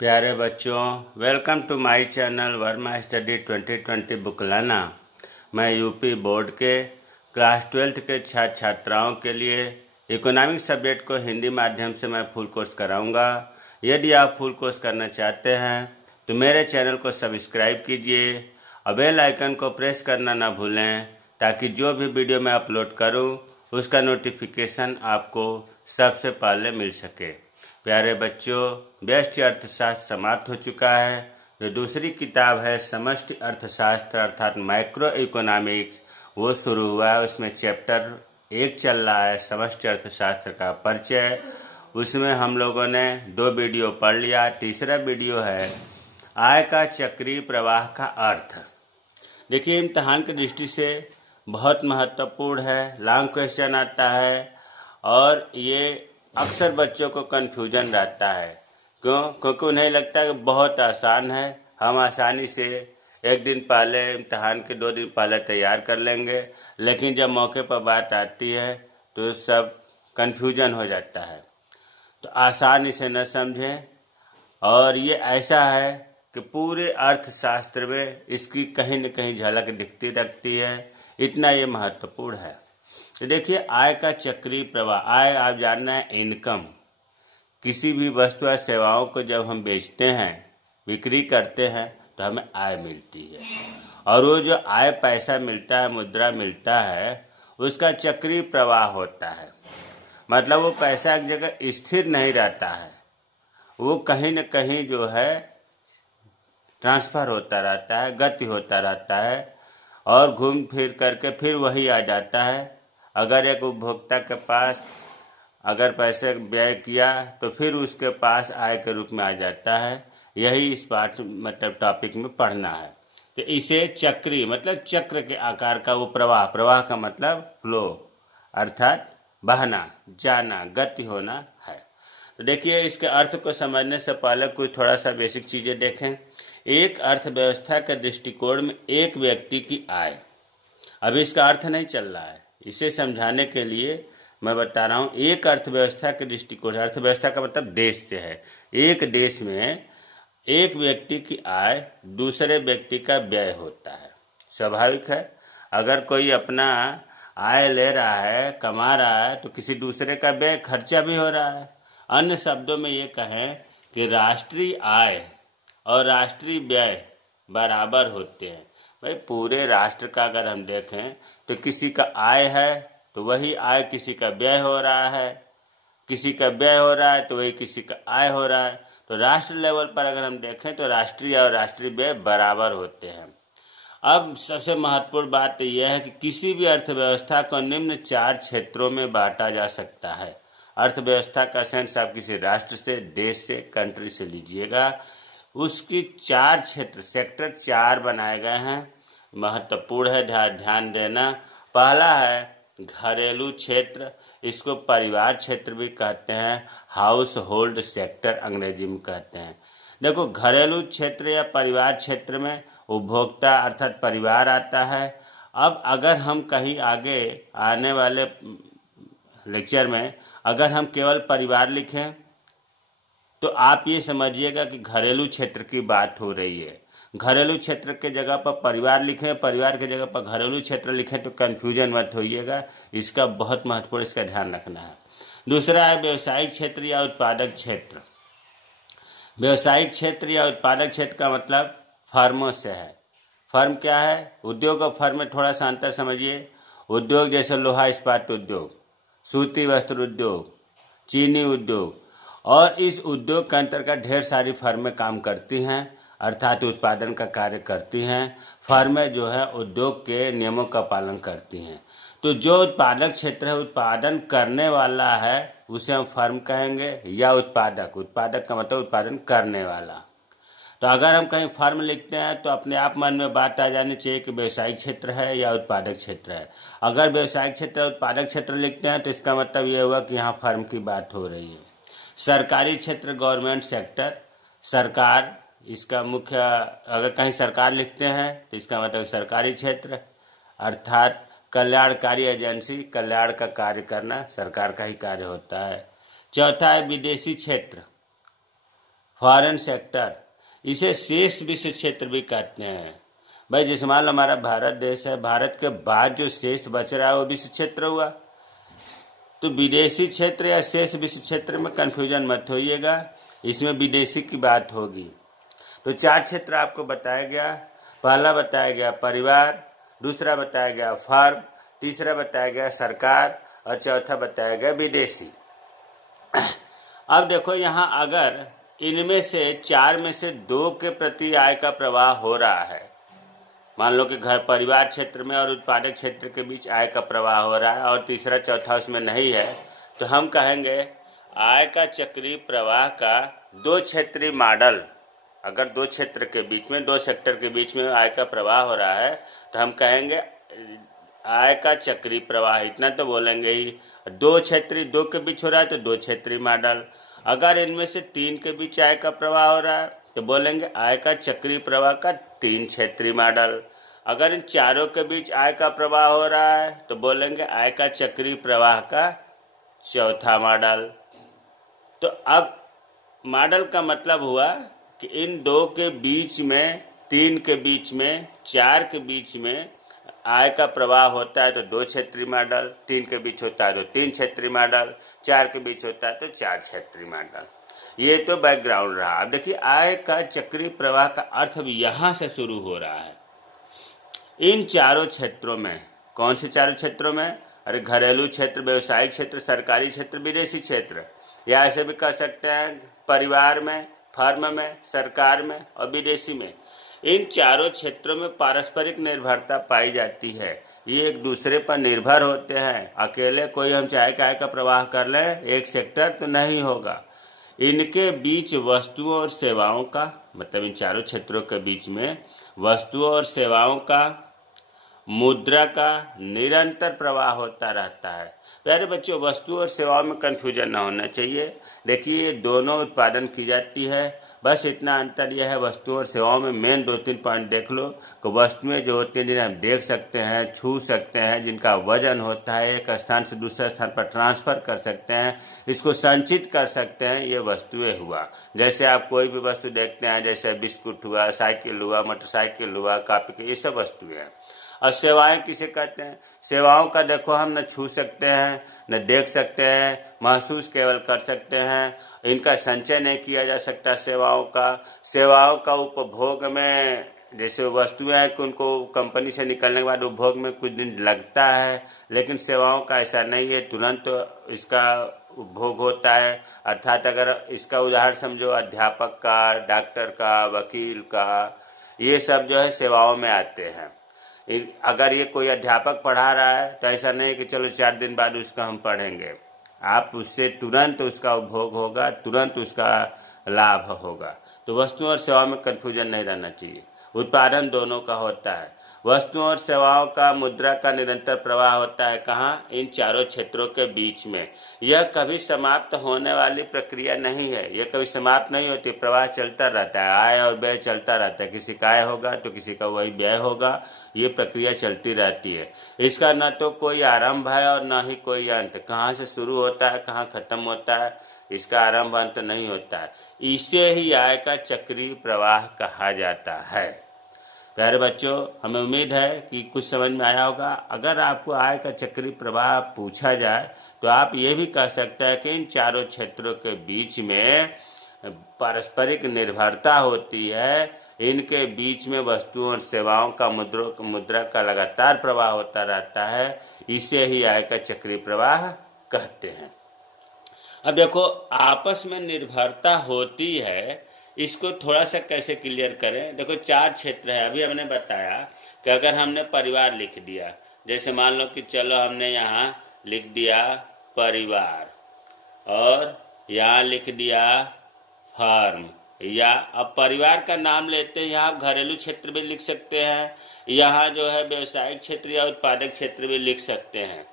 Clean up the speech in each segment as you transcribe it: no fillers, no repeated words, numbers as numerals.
प्यारे बच्चों, welcome to my channel Verma study 2020 बुकलाना। मैं यूपी बोर्ड के क्लास 12 के छात्र छात्राओं के लिए इकोनॉमिक सब्जेक्ट को हिंदी माध्यम से मैं फुल कोर्स कराऊंगा। यदि आप फुल कोर्स करना चाहते हैं तो मेरे चैनल को सब्सक्राइब कीजिए और बेल आइकन को प्रेस करना ना भूलें, ताकि जो भी वीडियो मैं अपलोड करूं उसका नोटिफिकेशन आपको सबसे पहले मिल सके। प्यारे बच्चों, व्यष्टि अर्थशास्त्र समाप्त हो चुका है। जो दूसरी किताब है समष्टि अर्थशास्त्र अर्थात माइक्रो इकोनॉमिक्स, वो शुरू हुआ है। उसमें चैप्टर 1 चल रहा है, समष्टि अर्थशास्त्र का परिचय। उसमें हम लोगों ने 2 वीडियो पढ़ लिया। तीसरा वीडियो है आय का चक्रीय प्रवाह का अर्थ। देखिए, इम्तहान की दृष्टि से बहुत महत्वपूर्ण है, लॉन्ग क्वेश्चन आता है और ये अक्सर बच्चों को कन्फ्यूजन रहता है। क्यों? क्योंकि उन्हें लगता है कि बहुत आसान है, हम आसानी से एक दिन पहले, इम्तहान के 2 दिन पहले तैयार कर लेंगे। लेकिन जब मौके पर बात आती है तो सब कन्फ्यूजन हो जाता है। तो आसान इसे न समझें, और ये ऐसा है कि पूरे अर्थशास्त्र में इसकी कहीं न कहीं झलक दिखती रखती है, इतना ये महत्वपूर्ण है। तो देखिए, आय का चक्रीय प्रवाह। आय आप जानना है इनकम। किसी भी वस्तु या सेवाओं को जब हम बेचते हैं, बिक्री करते हैं, तो हमें आय मिलती है। और वो जो आय, पैसा मिलता है, मुद्रा मिलता है, उसका चक्रीय प्रवाह होता है। मतलब वो पैसा एक जगह स्थिर नहीं रहता है, वो कहीं न कहीं जो है ट्रांसफर होता रहता है, गति होता रहता है और घूम फिर करके फिर वही आ जाता है। अगर एक उपभोक्ता के पास अगर पैसे व्यय किया तो फिर उसके पास आय के रूप में आ जाता है। यही इस पाठ मतलब टॉपिक में पढ़ना है। तो इसे चक्रीय मतलब चक्र के आकार का वो प्रवाह, प्रवाह का मतलब फ्लो अर्थात बहना, जाना, गति होना है। तो देखिए, इसके अर्थ को समझने से पहले कुछ थोड़ा सा बेसिक चीज़ें देखें। एक अर्थव्यवस्था के दृष्टिकोण में एक व्यक्ति की आय, अभी इसका अर्थ नहीं चल रहा है, इसे समझाने के लिए मैं बता रहा हूँ। एक अर्थव्यवस्था के दृष्टिकोण, अर्थव्यवस्था का मतलब देश से है। एक देश में एक व्यक्ति की आय दूसरे व्यक्ति का व्यय होता है। स्वाभाविक है, अगर कोई अपना आय ले रहा है, कमा रहा है, तो किसी दूसरे का व्यय, खर्चा भी हो रहा है। अन्य शब्दों में ये कहें कि राष्ट्रीय आय और राष्ट्रीय व्यय बराबर होते हैं। भाई, पूरे राष्ट्र का अगर हम देखें तो किसी का आय है तो वही आय किसी का व्यय हो रहा है, किसी का व्यय हो रहा है तो वही किसी का आय हो रहा है। तो राष्ट्र लेवल पर अगर हम देखें तो राष्ट्रीय और राष्ट्रीय व्यय बराबर होते हैं। अब सबसे महत्वपूर्ण बात तो यह है कि किसी भी अर्थव्यवस्था को निम्न 4 क्षेत्रों में बांटा जा सकता है। अर्थव्यवस्था का सेंस आप किसी राष्ट्र से, देश से, कंट्री से लीजिएगा। उसकी 4 क्षेत्र, सेक्टर 4 बनाए गए हैं, महत्वपूर्ण है, ध्यान देना। पहला है घरेलू क्षेत्र, इसको परिवार क्षेत्र भी कहते हैं, हाउस होल्ड सेक्टर अंग्रेजी में कहते हैं। देखो, घरेलू क्षेत्र या परिवार क्षेत्र में उपभोक्ता अर्थात परिवार आता है। अब अगर हम कहीं आगे आने वाले लेक्चर में अगर हम केवल परिवार लिखें तो आप ये समझिएगा कि घरेलू क्षेत्र की बात हो रही है। घरेलू क्षेत्र के जगह पर परिवार लिखें, परिवार के जगह पर घरेलू क्षेत्र लिखें तो कन्फ्यूजन मत होइएगा। इसका बहुत महत्वपूर्ण, इसका ध्यान रखना है। दूसरा है व्यवसायिक क्षेत्र या उत्पादक क्षेत्र। व्यवसायिक क्षेत्र या उत्पादक क्षेत्र का मतलब फर्मों से है। फर्म क्या है? उद्योग और फर्म में थोड़ा सा अंतर समझिए। उद्योग जैसे लोहा इस्पात उद्योग, सूती वस्त्र उद्योग, चीनी उद्योग, और इस उद्योग के अंतर्गत ढेर सारी फर्में काम करती हैं, अर्थात उत्पादन का कार्य करती हैं। फर्में जो है उद्योग के नियमों का पालन करती हैं। तो जो उत्पादक क्षेत्र है, उत्पादन करने वाला है, उसे हम फर्म कहेंगे, या उत्पादक। उत्पादक का मतलब उत्पादन करने वाला। तो अगर हम कहीं फर्म लिखते हैं तो अपने आप मन में बात आ जानी चाहिए कि व्यवसायिक क्षेत्र है या उत्पादक क्षेत्र है। अगर व्यवसायिक क्षेत्र उत्पादक क्षेत्र लिखते हैं तो इसका मतलब ये हुआ कि यहाँ फर्म की बात हो रही है। सरकारी क्षेत्र, गवर्नमेंट सेक्टर, सरकार, इसका मुख्य, अगर कहीं सरकार लिखते हैं तो इसका मतलब सरकारी क्षेत्र अर्थात कल्याणकारी एजेंसी, कल्याण का कार्य करना सरकार का ही कार्य होता है। चौथा है विदेशी क्षेत्र। फॉरेन सेक्टर, इसे शेष विश्व क्षेत्र भी कहते हैं। भाई जैसे मान लो हमारा भारत देश है, भारत के बाद जो शेष बच रहा है वो विश्व क्षेत्र हुआ। तो विदेशी क्षेत्र या शेष विश्व क्षेत्र में कन्फ्यूजन मत होइएगा, इसमें विदेशी की बात होगी। तो 4 क्षेत्र आपको बताया गया। पहला बताया गया परिवार, दूसरा बताया गया फर्म, तीसरा बताया गया सरकार और चौथा बताया गया विदेशी। अब देखो यहाँ अगर इनमें से 4 में से 2 के प्रति आय का प्रवाह हो रहा है, मान लो कि घर परिवार क्षेत्र में और उत्पादक क्षेत्र के बीच आय का प्रवाह हो रहा है और तीसरा चौथा उसमें नहीं है, तो हम कहेंगे आय का चक्रीय प्रवाह का 2 क्षेत्रीय मॉडल। अगर 2 क्षेत्र के बीच में, 2 सेक्टर के बीच में आय का प्रवाह हो रहा है तो हम कहेंगे आय का चक्रीय प्रवाह। इतना तो बोलेंगे ही। 2 क्षेत्रीय 2 के बीच हो रहा है तो 2 क्षेत्रीय मॉडल। अगर इनमें से 3 के बीच आय का प्रवाह हो रहा है तो बोलेंगे आय का चक्रीय प्रवाह का 3 क्षेत्रीय मॉडल। अगर इन चारों के बीच आय का प्रवाह हो रहा है तो बोलेंगे आय का चक्रीय प्रवाह का चौथा मॉडल। तो अब मॉडल का मतलब हुआ कि इन 2 के बीच में, 3 के बीच में, 4 के बीच में आय का प्रवाह होता है तो 2 क्षेत्रीय मॉडल, 3 के बीच होता है तो 3 क्षेत्रीय मॉडल, 4 के बीच होता है तो 4 क्षेत्रीय मॉडल। ये तो बैकग्राउंड रहा। अब देखिए आय का चक्रीय प्रवाह का अर्थ अब यहाँ से शुरू हो रहा है। इन चारों क्षेत्रों में, कौन से चारों क्षेत्रों में? अरे घरेलू क्षेत्र, व्यवसायिक क्षेत्र, सरकारी क्षेत्र, विदेशी क्षेत्र, या ऐसे भी कह सकते हैं परिवार में, फर्म में, सरकार में और विदेशी में। इन चारों क्षेत्रों में पारस्परिक निर्भरता पाई जाती है। ये एक दूसरे पर निर्भर होते हैं। अकेले कोई हम चाहे आय का प्रवाह कर ले, एक सेक्टर तो नहीं होगा। इनके बीच वस्तुओं और सेवाओं का, मतलब इन चारों क्षेत्रों के बीच में वस्तुओं और सेवाओं का, मुद्रा का निरंतर प्रवाह होता रहता है। प्यारे बच्चों, वस्तुओं और सेवाओं में कन्फ्यूजन ना होना चाहिए। देखिए दोनों उत्पादन की जाती है, बस इतना अंतर यह है वस्तुओं और सेवाओं में मेन 2-3 पॉइंट देख लो कि वस्तुएं जो होती हैं जिन्हें हम देख सकते हैं, छू सकते हैं, जिनका वजन होता है, एक स्थान से दूसरे स्थान पर ट्रांसफर कर सकते हैं, इसको संचित कर सकते हैं, ये वस्तुएं हुआ। जैसे आप कोई भी वस्तु देखते हैं, जैसे बिस्कुट हुआ, साइकिल हुआ, मोटरसाइकिल हुआ, कापी, ये सब वस्तुएं हैं। और सेवाएं किसे कहते हैं? सेवाओं का देखो हम न छू सकते हैं, न देख सकते हैं, महसूस केवल कर सकते हैं, इनका संचय नहीं किया जा सकता। सेवाओं का उपभोग में, जैसे वस्तुएं हैं कि उनको कंपनी से निकलने के बाद उपभोग में कुछ दिन लगता है, लेकिन सेवाओं का ऐसा नहीं है, तुरंत इसका उपभोग होता है। अर्थात अगर इसका उदाहरण समझो अध्यापक का, डॉक्टर का, वकील का, ये सब जो है सेवाओं में आते हैं। अगर ये कोई अध्यापक पढ़ा रहा है तो ऐसा नहीं कि चलो 4 दिन बाद उसका हम पढ़ेंगे, आप उससे तुरंत उसका उपभोग होगा, तुरंत उसका लाभ होगा। तो वस्तुओं और सेवाओं में कन्फ्यूजन नहीं रहना चाहिए। उत्पादन दोनों का होता है। वस्तुओं और सेवाओं का, मुद्रा का निरंतर प्रवाह होता है। कहाँ? इन चारों क्षेत्रों के बीच में। यह कभी समाप्त होने वाली प्रक्रिया नहीं है, यह कभी समाप्त नहीं होती, प्रवाह चलता रहता है, आय और व्यय चलता रहता है। किसी का आय होगा तो किसी का वही व्यय होगा, ये प्रक्रिया चलती रहती है। इसका न तो कोई आरंभ है और न ही कोई अंत। कहाँ से शुरू होता है, कहाँ खत्म होता है, इसका आरंभ अंत नहीं होता है। इसे ही आय का चक्रीय प्रवाह कहा जाता है। प्यारे बच्चों, हमें उम्मीद है कि कुछ समझ में आया होगा। अगर आपको आय का चक्रीय प्रवाह पूछा जाए तो आप ये भी कह सकते हैं कि इन चारों क्षेत्रों के बीच में पारस्परिक निर्भरता होती है, इनके बीच में वस्तुओं और सेवाओं का, मुद्रा का लगातार प्रवाह होता रहता है। इसे ही आय का चक्रीय प्रवाह कहते हैं। अब देखो आपस में निर्भरता होती है, इसको थोड़ा सा कैसे क्लियर करें। देखो 4 क्षेत्र है, अभी हमने बताया कि अगर हमने परिवार लिख दिया, जैसे मान लो कि चलो हमने यहाँ लिख दिया परिवार और यहाँ लिख दिया फर्म, या अब परिवार का नाम लेते हैं, यहाँ घरेलू क्षेत्र भी लिख सकते हैं, यहाँ जो है व्यवसायिक क्षेत्र या उत्पादक क्षेत्र भी लिख सकते हैं।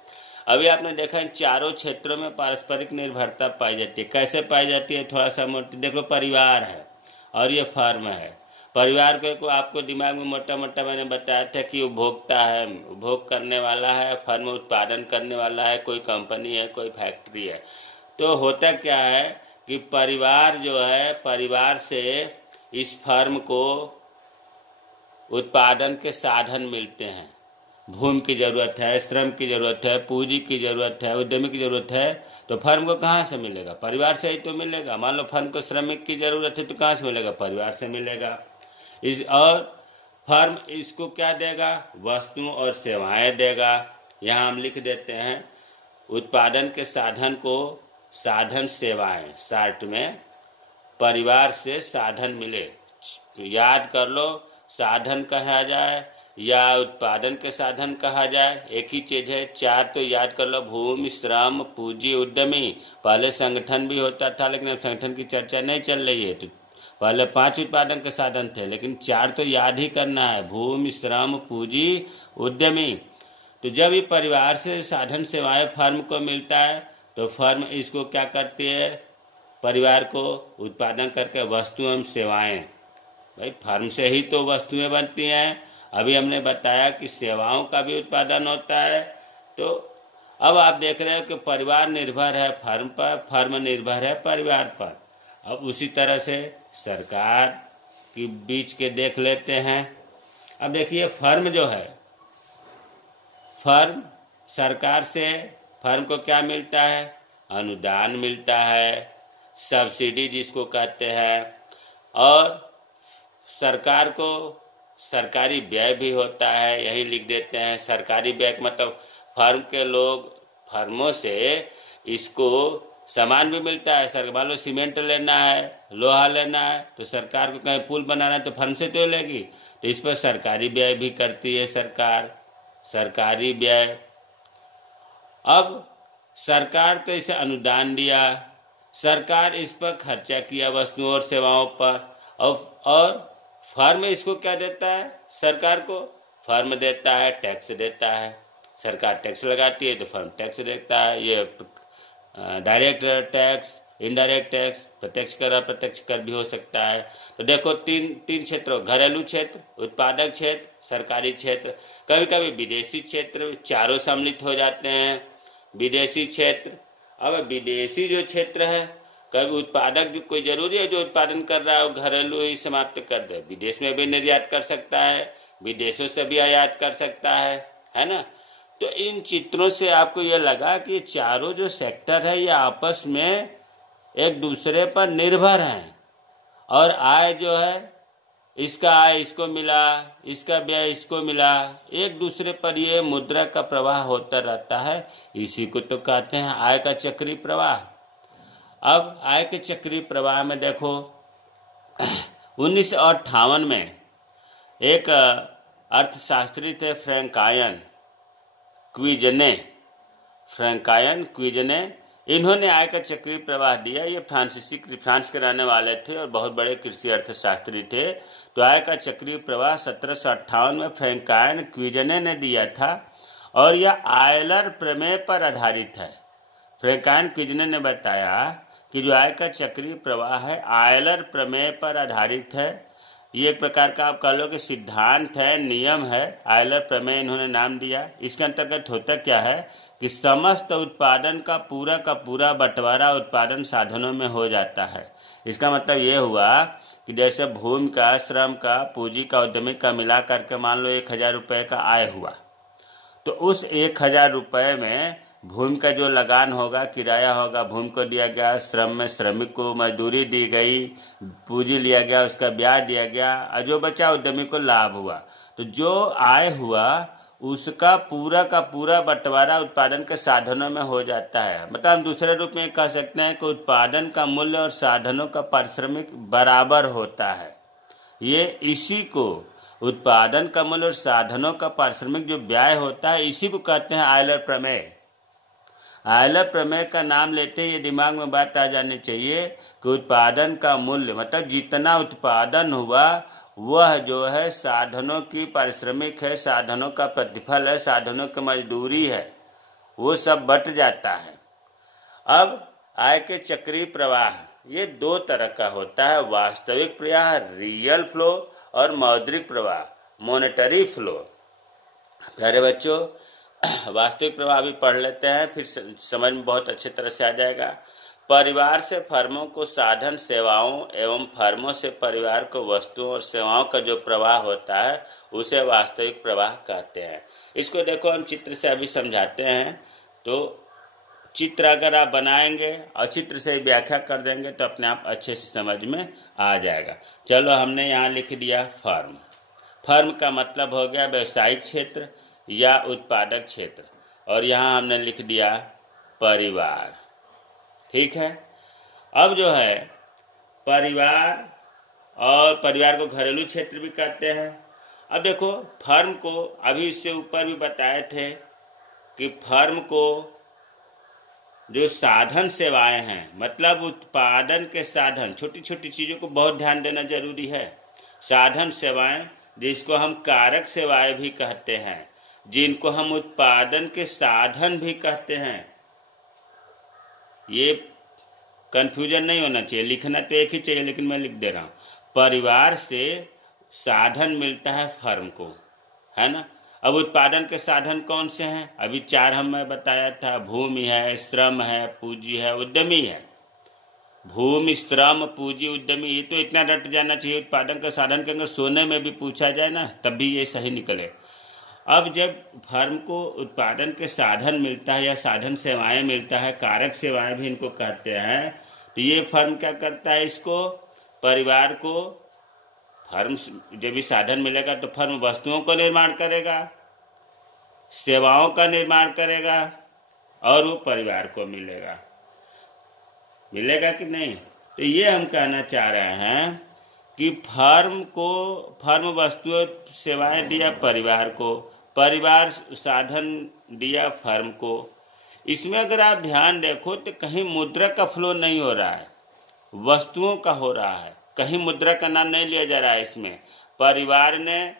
अभी आपने देखा इन चारों क्षेत्रों में पारस्परिक निर्भरता पाई जाती है। कैसे पाई जाती है? थोड़ा सा देख लो, परिवार है और ये फर्म है। परिवार को आपको दिमाग में मोटा मोटा मैंने बताया था कि उपभोक्ता है, उपभोग करने वाला है, फर्म उत्पादन करने वाला है, कोई कंपनी है, कोई फैक्ट्री है। तो होता क्या है कि परिवार जो है, परिवार से इस फर्म को उत्पादन के साधन मिलते हैं। भूमि की ज़रूरत है, श्रम की ज़रूरत है, पूंजी की ज़रूरत है, उद्यमी की ज़रूरत है, तो फर्म को कहाँ से मिलेगा? परिवार से ही तो मिलेगा। मान लो फर्म को श्रमिक की ज़रूरत है तो कहाँ से मिलेगा? परिवार से मिलेगा। और फर्म इसको क्या देगा? वस्तुओं और सेवाएं देगा। यहाँ हम लिख देते हैं उत्पादन के साधन को साधन सेवाएं, शार्ट में परिवार से साधन मिले। याद कर लो, साधन कहा जाए या उत्पादन के साधन कहा जाए, एक ही चीज है। चार तो याद कर लो, भूमि, श्रम, पूंजी, उद्यमी। पहले संगठन भी होता था, लेकिन अब संगठन की चर्चा नहीं चल रही है। तो पहले 5 उत्पादन के साधन थे, लेकिन 4 तो याद ही करना है, भूमि, श्रम, पूंजी, उद्यमी। तो जब ये परिवार से साधन सेवाएं फर्म को मिलता है तो फर्म इसको क्या करती है? परिवार को उत्पादन करके वस्तु एवं सेवाएं, भाई फर्म से ही तो वस्तुएं बनती हैं। अभी हमने बताया कि सेवाओं का भी उत्पादन होता है। तो अब आप देख रहे हो कि परिवार निर्भर है फर्म पर, फर्म निर्भर है परिवार पर। अब उसी तरह से सरकार के बीच के देख लेते हैं। अब देखिए, फर्म जो है, फर्म सरकार से फर्म को क्या मिलता है? अनुदान मिलता है, सब्सिडी जिसको कहते हैं, और सरकार को सरकारी व्यय भी होता है। यही लिख देते हैं सरकारी व्यय, मतलब फर्म के लोग फर्मों से इसको सामान भी मिलता है। सर मान लो सीमेंट लेना है, लोहा लेना है, तो सरकार को कहीं पुल बनाना है तो फर्म से तो लेगी, तो इस पर सरकारी व्यय भी करती है सरकार, सरकारी व्यय। अब सरकार तो इसे अनुदान दिया, सरकार इस पर खर्चा किया वस्तुओं और सेवाओं पर, और फर्म इसको क्या देता है? सरकार को फर्म देता है, टैक्स देता है। सरकार टैक्स लगाती है तो फर्म टैक्स देता है। ये डायरेक्ट टैक्स, इनडायरेक्ट टैक्स, प्रत्यक्ष कर, अप्रत्यक्ष कर भी हो सकता है। तो देखो तीन क्षेत्रों, घरेलू क्षेत्र, उत्पादक क्षेत्र, सरकारी क्षेत्र, कभी कभी विदेशी क्षेत्र, चारों सम्मिलित हो जाते हैं। विदेशी क्षेत्र, अब विदेशी जो क्षेत्र है, कभी उत्पादक भी कोई जरूरी है जो उत्पादन कर रहा है वो घरेलू ही समाप्त कर दे, विदेश में भी निर्यात कर सकता है, विदेशों से भी आयात कर सकता है ना। तो इन चित्रों से आपको ये लगा कि चारों जो सेक्टर है ये आपस में एक दूसरे पर निर्भर हैं, और आय जो है, इसका आय इसको मिला, इसका व्यय इसको मिला, एक दूसरे पर ये मुद्रा का प्रवाह होता रहता है। इसी को तो कहते हैं आय का चक्रीय प्रवाह। अब आय के चक्रीय प्रवाह में देखो 1958 में एक अर्थशास्त्री थे फ्रैंकायन क्विजने, इन्होंने आय का चक्रीय प्रवाह दिया। ये फ्रांस के रहने वाले थे और बहुत बड़े कृषि अर्थशास्त्री थे। तो आय का चक्रीय प्रवाह 1758 में फ्रैंकायन क्विजने ने दिया था, और यह आयलर प्रमेय पर आधारित है। फ्रैंकायन क्विजने ने बताया कि जो आय का चक्रीय प्रवाह है आयलर प्रमेय पर आधारित है। ये एक प्रकार का आप कह लो कि सिद्धांत है, नियम है, आयलर प्रमेय इन्होंने नाम दिया। इसके अंतर्गत होता क्या है कि समस्त उत्पादन का पूरा बंटवारा उत्पादन साधनों में हो जाता है। इसका मतलब ये हुआ कि जैसे भूमि का, श्रम का, पूंजी का, उद्यमी का मिला करके मान लो 1000 रुपये का आय हुआ, तो उस 1000 रुपये में भूमि का जो लगान होगा, किराया होगा, भूमि को दिया गया, श्रम में श्रमिक को मजदूरी दी गई, पूंजी लिया गया, उसका ब्याज दिया गया, और जो बचा उद्यमी को लाभ हुआ। तो जो आय हुआ उसका का पूरा बंटवारा उत्पादन के साधनों में हो जाता है। मतलब हम दूसरे रूप में कह सकते हैं कि उत्पादन का मूल्य और साधनों का पारिश्रमिक बराबर होता है। ये इसी को उत्पादन का मूल्य और साधनों का पारिश्रमिक जो व्यय होता है, इसी को कहते हैं आयलर प्रमेय। आयलर प्रमेय का नाम लेते ही ये दिमाग में बात आ जानी चाहिए कि उत्पादन का मूल्य मतलब जितना उत्पादन हुआ वह जो है साधनों की पारिश्रमिक है, साधनों का प्रतिफल है, साधनों की मजदूरी है, वो सब बट जाता है। अब आय के चक्रीय प्रवाह ये 2 तरह का होता है, वास्तविक प्रवाह रियल फ्लो और मौद्रिक प्रवाह मॉनेटरी फ्लो। प्यारे बच्चों, वास्तविक प्रवाह भी पढ़ लेते हैं, फिर समझ में बहुत अच्छी तरह से आ जाएगा। परिवार से फर्मों को साधन सेवाओं एवं फर्मों से परिवार को वस्तुओं और सेवाओं का जो प्रवाह होता है उसे वास्तविक प्रवाह कहते हैं। इसको देखो हम चित्र से अभी समझाते हैं। तो चित्र अगर आप बनाएंगे और चित्र से व्याख्या कर देंगे तो अपने आप अच्छे से समझ में आ जाएगा। चलो हमने यहाँ लिख दिया फर्म। फर्म का मतलब हो गया व्यवसायिक क्षेत्र या उत्पादक क्षेत्र, और यहाँ हमने लिख दिया परिवार। ठीक है। अब जो है परिवार, और परिवार को घरेलू क्षेत्र भी कहते हैं। अब देखो फर्म को अभी इससे ऊपर भी बताए थे कि फर्म को जो साधन सेवाएं हैं, मतलब उत्पादन के साधन, छोटी छोटी चीज़ों को बहुत ध्यान देना जरूरी है। साधन सेवाएं जिसको हम कारक सेवाएं भी कहते हैं, जिनको हम उत्पादन के साधन भी कहते हैं। ये कंफ्यूजन नहीं होना चाहिए, लिखना तो एक ही चाहिए लेकिन मैं लिख दे रहा हूँ। परिवार से साधन मिलता है फर्म को, है ना। अब उत्पादन के साधन कौन से हैं? अभी 4 मैं बताया था। भूमि है, श्रम है, पूंजी है, उद्यमी है। भूमि, श्रम, पूंजी, उद्यमी, ये तो इतना रट जाना चाहिए। उत्पादन के साधन के अगर सोने में भी पूछा जाए ना तब भी ये सही निकले। अब जब फर्म को उत्पादन के साधन मिलता है या साधन सेवाएं मिलता है, कारक सेवाएं भी इनको कहते हैं, तो ये फर्म क्या करता है? इसको परिवार को, फर्म जब भी साधन मिलेगा तो फर्म वस्तुओं का निर्माण करेगा, सेवाओं का निर्माण करेगा, और वो परिवार को मिलेगा कि नहीं। तो ये हम कहना चाह रहे हैं कि फर्म वस्तुएं सेवाएं दिया परिवार को, परिवार साधन दिया फर्म को। इसमें अगर आप ध्यान देखो तो कहीं मुद्रा का फ्लो नहीं हो रहा है, वस्तुओं का हो रहा है। कहीं मुद्रा का नाम नहीं लिया जा रहा है। इसमें परिवार ने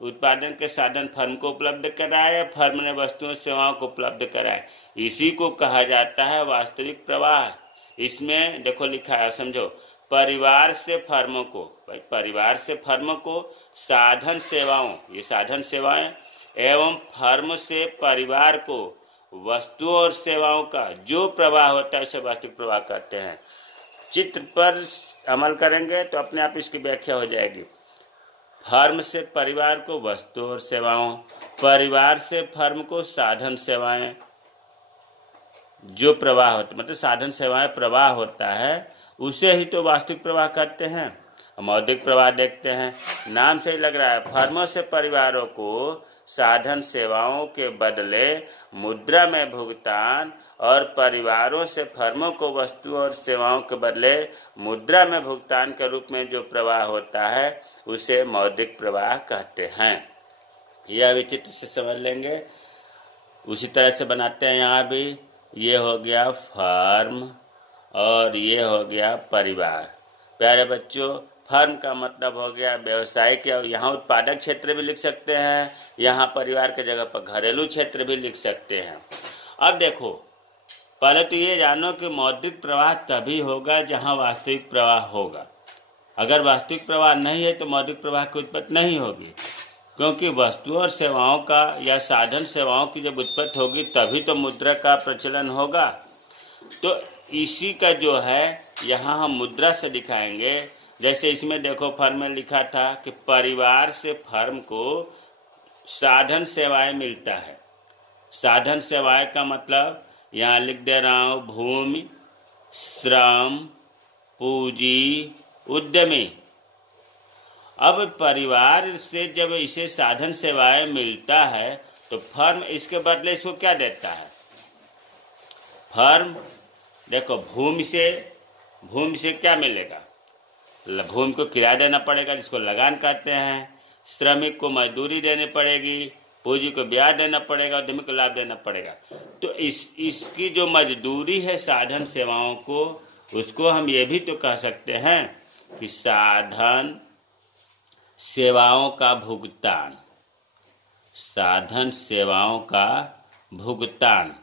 उत्पादन के साधन फर्म को उपलब्ध कराए, फर्म ने वस्तुओं सेवाओं को उपलब्ध कराए। इसी को कहा जाता है वास्तविक प्रवाह। इसमें देखो लिखा है, समझो। परिवार से फर्मों को, भाई परिवार से फर्म को साधन सेवाओं, ये साधन सेवाएं, एवं फर्म से परिवार को वस्तुओं और सेवाओं का जो प्रवाह होता है उसे वास्तविक प्रवाह कहते हैं। चित्र पर अमल करेंगे तो अपने आप इसकी व्याख्या हो जाएगी। फर्म से परिवार को वस्तु और सेवाओं, परिवार से फर्म को साधन सेवाएं जो प्रवाह होता, मतलब साधन सेवाएं प्रवाह होता है, उसे ही तो वास्तविक प्रवाह कहते हैं। मौद्रिक प्रवाह देखते हैं, नाम से ही लग रहा है। फर्मों से परिवारों को साधन सेवाओं के बदले मुद्रा में भुगतान, और परिवारों से फर्मों को वस्तुओं और सेवाओं के बदले मुद्रा में भुगतान के रूप में जो प्रवाह होता है उसे मौद्रिक प्रवाह कहते हैं। यह विचित्र से समझ लेंगे। उसी तरह से बनाते हैं यहाँ भी। ये हो गया फर्म और ये हो गया परिवार। प्यारे बच्चों, फर्म का मतलब हो गया व्यवसायिक, और यहाँ उत्पादक क्षेत्र भी लिख सकते हैं, यहाँ परिवार के जगह पर घरेलू क्षेत्र भी लिख सकते हैं। अब देखो, पहले तो ये जानो कि मौद्रिक प्रवाह तभी होगा जहाँ वास्तविक प्रवाह होगा। अगर वास्तविक प्रवाह नहीं है तो मौद्रिक प्रवाह की उत्पत्ति नहीं होगी, क्योंकि वस्तुओं और सेवाओं का या साधन सेवाओं की जब उत्पत्ति होगी तभी तो मुद्रा का प्रचलन होगा। तो इसी का जो है यहाँ हम मुद्रा से दिखाएंगे। जैसे इसमें देखो फर्म में लिखा था कि परिवार से फर्म को साधन सेवाएं मिलता है। साधन सेवाएं का मतलब यहाँ लिख दे रहा हूँ, भूमि, श्रम, पूंजी, उद्यमी। अब परिवार से जब इसे साधन सेवाएं मिलता है तो फर्म इसके बदले इसको क्या देता है? फर्म देखो, भूमि से क्या मिलेगा? भूमि को किराया देना पड़ेगा जिसको लगान कहते हैं, श्रमिक को मजदूरी देनी पड़ेगी, पूंजी को ब्याज देना पड़ेगा, उद्यमी को लाभ देना पड़ेगा। तो इसकी जो मजदूरी है साधन सेवाओं को, उसको हम ये भी तो कह सकते हैं कि साधन सेवाओं का भुगतान। साधन सेवाओं का भुगतान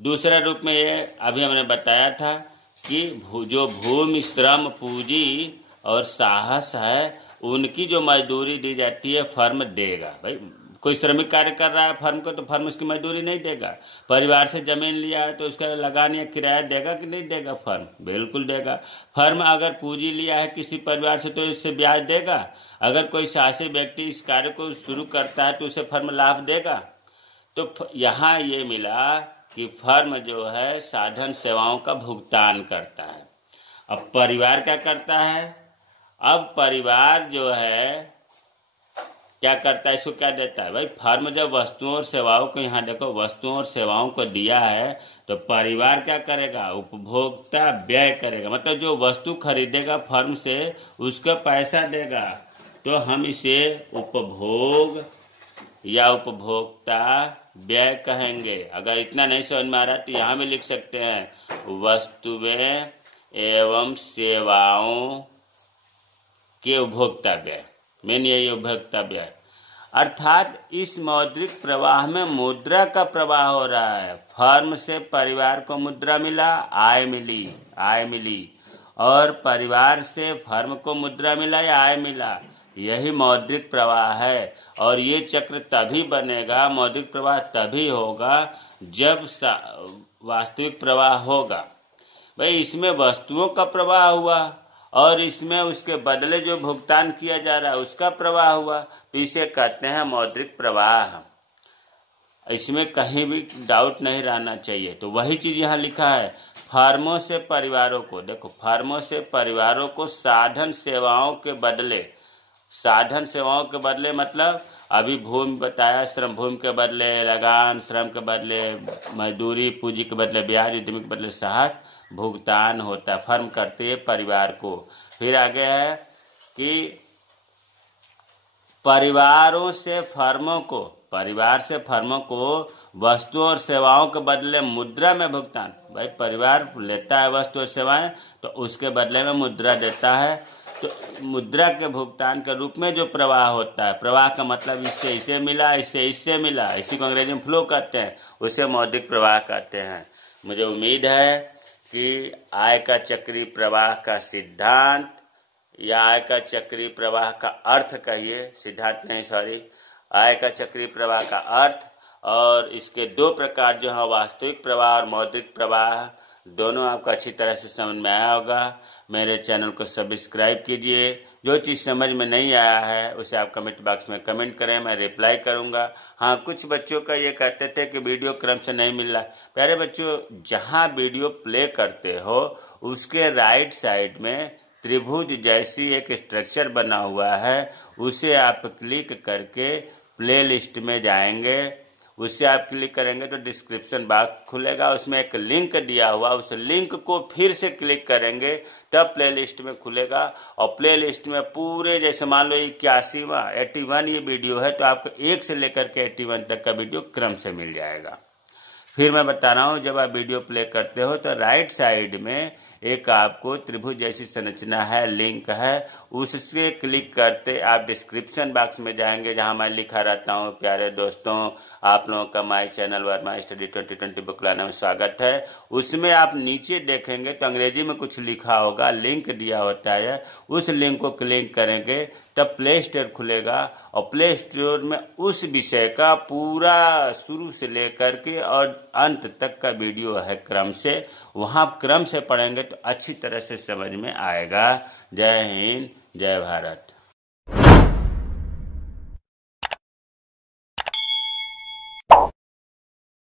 दूसरे रूप में ये अभी हमने बताया था कि जो भूमि, श्रम, पूंजी और साहस है, उनकी जो मजदूरी दी जाती है फर्म देगा। भाई कोई श्रमिक कार्य कर रहा है फर्म को, तो फर्म उसकी मजदूरी नहीं देगा। परिवार से जमीन लिया है तो उसका लगान या किराया देगा कि नहीं देगा? फर्म बिल्कुल देगा। फर्म अगर पूंजी लिया है किसी परिवार से तो इससे ब्याज देगा। अगर कोई साहसी व्यक्ति इस कार्य को शुरू करता है तो उसे फर्म लाभ देगा। तो यहाँ ये मिला कि फर्म जो है साधन सेवाओं का भुगतान करता है। अब परिवार क्या करता है? अब परिवार जो है क्या करता है, इसको क्या देता है? भाई फर्म जब वस्तुओं और सेवाओं को, यहाँ देखो, वस्तुओं और सेवाओं को दिया है तो परिवार क्या करेगा? उपभोक्ता व्यय करेगा, मतलब जो वस्तु खरीदेगा फर्म से उसका पैसा देगा। तो हम इसे उपभोग या उपभोक्ता व्यय कहेंगे। अगर इतना नहीं समझ में आ रहा तो यहाँ भी लिख सकते हैं वस्तुएं एवं सेवाओं के उपभोक्ता व्यय। मेन यही उपभोक्ता व्यय, अर्थात इस मौद्रिक प्रवाह में मुद्रा का प्रवाह हो रहा है। फर्म से परिवार को मुद्रा मिला, आय मिली, और परिवार से फर्म को मुद्रा मिला या आय मिला, यही मौद्रिक प्रवाह है। और ये चक्र तभी बनेगा, मौद्रिक प्रवाह तभी होगा जब वास्तविक प्रवाह होगा। भाई इसमें वस्तुओं का प्रवाह हुआ और इसमें उसके बदले जो भुगतान किया जा रहा है उसका प्रवाह हुआ, तो इसे कहते हैं मौद्रिक प्रवाह। इसमें कहीं भी डाउट नहीं रहना चाहिए। तो वही चीज यहाँ लिखा है, फर्मों से परिवारों को, देखो फर्मों से परिवारों को साधन सेवाओं के बदले मतलब अभी भूमि बताया, श्रम भूमि के बदले लगान, श्रम के बदले मजदूरी, पूंजी के बदले ब्याज, उद्यमी के बदले साहस भुगतान होता है, फर्म करती है परिवार को। फिर आगे है कि परिवार से फर्मों को वस्तुओं और सेवाओं के बदले मुद्रा में भुगतान। भाई परिवार लेता है वस्तु और सेवाएं तो उसके बदले में मुद्रा देता है। तो मुद्रा के भुगतान के रूप में जो प्रवाह होता है, प्रवाह का मतलब इससे इसे मिला, इससे मिला, इसी को अंग्रेजी में फ्लो कहते हैं, उसे मौद्रिक प्रवाह कहते हैं। मुझे उम्मीद है कि आय का चक्रीय प्रवाह का सिद्धांत या आय का चक्रीय प्रवाह का अर्थ कहिए, सिद्धांत नहीं सॉरी, आय का चक्रीय प्रवाह का अर्थ और इसके दो प्रकार जो है वास्तविक प्रवाह और मौद्रिक प्रवाह, दोनों आपको अच्छी तरह से समझ में आया होगा। मेरे चैनल को सब्सक्राइब कीजिए। जो चीज़ समझ में नहीं आया है उसे आप कमेंट बॉक्स में कमेंट करें, मैं रिप्लाई करूंगा। हाँ, कुछ बच्चों का ये कहते थे कि वीडियो क्रम से नहीं मिल रहा। प्यारे बच्चों, जहाँ वीडियो प्ले करते हो उसके राइट साइड में त्रिभुज जैसी एक स्ट्रक्चर बना हुआ है, उसे आप क्लिक करके प्ले लिस्ट में जाएंगे। उससे आप क्लिक करेंगे तो डिस्क्रिप्शन बॉक्स खुलेगा, उसमें एक लिंक दिया हुआ, उस लिंक को फिर से क्लिक करेंगे तब प्लेलिस्ट में खुलेगा। और प्लेलिस्ट में पूरे, जैसे मान लो 81 ये वीडियो है तो आपको 1 से लेकर के 81 तक का वीडियो क्रम से मिल जाएगा। फिर मैं बता रहा हूँ, जब आप वीडियो प्ले करते हो तो राइट साइड में एक आपको त्रिभुज जैसी संरचना है, लिंक है, उससे क्लिक करते आप डिस्क्रिप्शन बॉक्स में जाएंगे जहाँ मैं लिखा रहता हूँ। प्यारे दोस्तों, आप लोगों का my channel Verma study 2020 book लाना में स्वागत है। उसमें आप नीचे देखेंगे तो अंग्रेजी में कुछ लिखा होगा, लिंक दिया होता है, उस लिंक को क्लिक करेंगे तब प्ले स्टोर खुलेगा और प्ले स्टोर में उस विषय का पूरा शुरू से लेकर के और अंत तक का वीडियो है क्रम से, वहाँ क्रम से पढ़ेंगे तो अच्छी तरह से समझ में आएगा। जय हिंद, जय भारत।